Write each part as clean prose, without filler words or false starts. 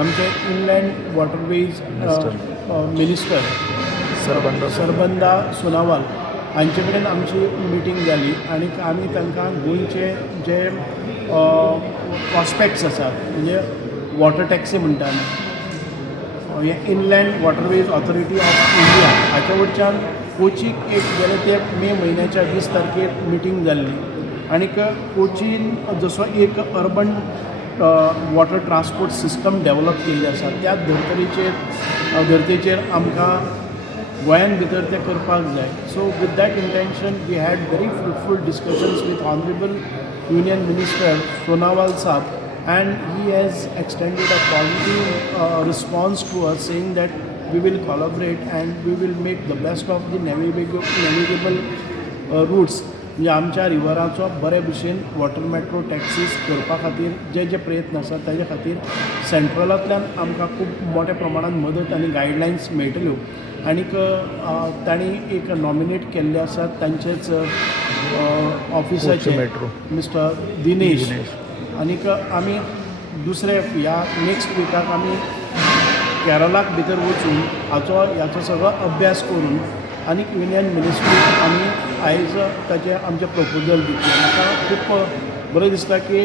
आमचे inland waterways minister सरबंदा Sonowal हांचे कडेन आमची मिटींग जाली आनी आमी तांकां गोंयचे जे प्रॉस्पेक्ट्स आसात म्हणजे वॉटर टॅक्सी म्हणटा आमी हे inland waterways authority of India हाच्या वयच्यान कोचीक एक गेले ते मे म्हयन्याच्या 20 तारखेर मिटींग जाल्ली आनीक कोचीन जसो एक urban water transport system develop केल्ली आसा त्या धर्तेचेर आमकां गोंयान भितर तें करपाक जाय. So with that intention we had very fruitful discussions with honourable union minister Sonowal saheb and he has extended a positive response to us saying that we will collaborate and we will make the best of the navigable routes. म्हणजे आमच्या रिवराचो बरे भशेन water metro taxis करपा खातीर जे जे प्रयत्न आसात ताजे खातीर सेंट्रलांतल्यान आमकां खूब मोठ्या प्रमाणात मदत आनी गायडलायन्स मेळटल्यो आनीक तांणी एक नॉमिनेट केल्ले आसात तांचेच ऑफिसाचे मिस्टर दिनेश आनीक आमी दुसरे ह्या नेक्स्ट विकाक आमी केरळाक भितर वचून ह्याचो सगळो अभ्यास करून आनीक युनियन मिनिस्ट्री आमी आयज ताचे आमचे प्रपोजल दितले. म्हाका खूब बरें दिसता की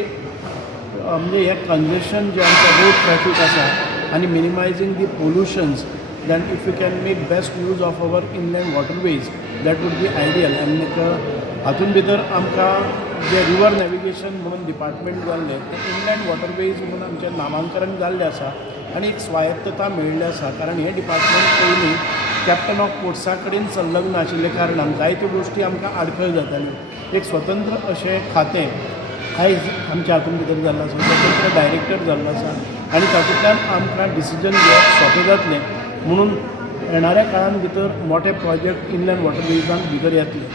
म्हणजे हे कंजेशन जे आमचें रोड ट्रॅफीक आसा आनी minimising the pollutions then if you can make best use of our inland waterways that would be ideal. आनीक हातूंत भितर आमकां जे रिवर नॅविगेशन म्हणून डिपार्टमेंट जाल्ले ते इनलँड वॉटरवेज म्हणून आमचें नामांकरण जाल्लें आसा आनी एक स्वायत्तता मेळिल्ली आसा कारण हे डिपार्टमेंट पयलीं कॅप्टन ऑफ पोर्ट्सा कडेन संलग्न आशिल्ले कारणान जायत्यो गोश्टी आमकां आडखळ जाताल्यो. एक स्वतंत्र अशें खातें आयज आमच्या हातूंत भितर जाल्लें आसा, स्वतंत्र डायरेक्टर जाल्लो आसा आनी तातूंतल्यान आमकां डिसिजन घेवप सोंपें जातलें म्हणून येणाऱ्या काळान भितर मोठे प्रोजेक्ट इनलँड वॉटरवेजान भितर येतले.